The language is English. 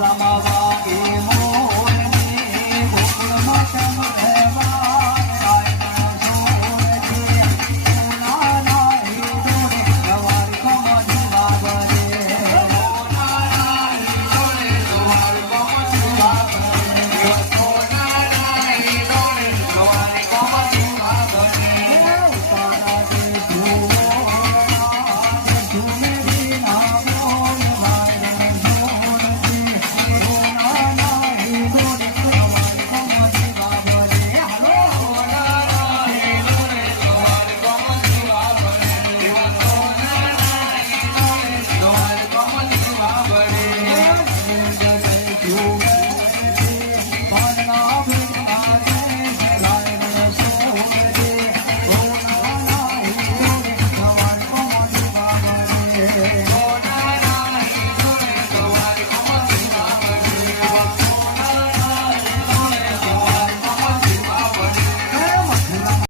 Rama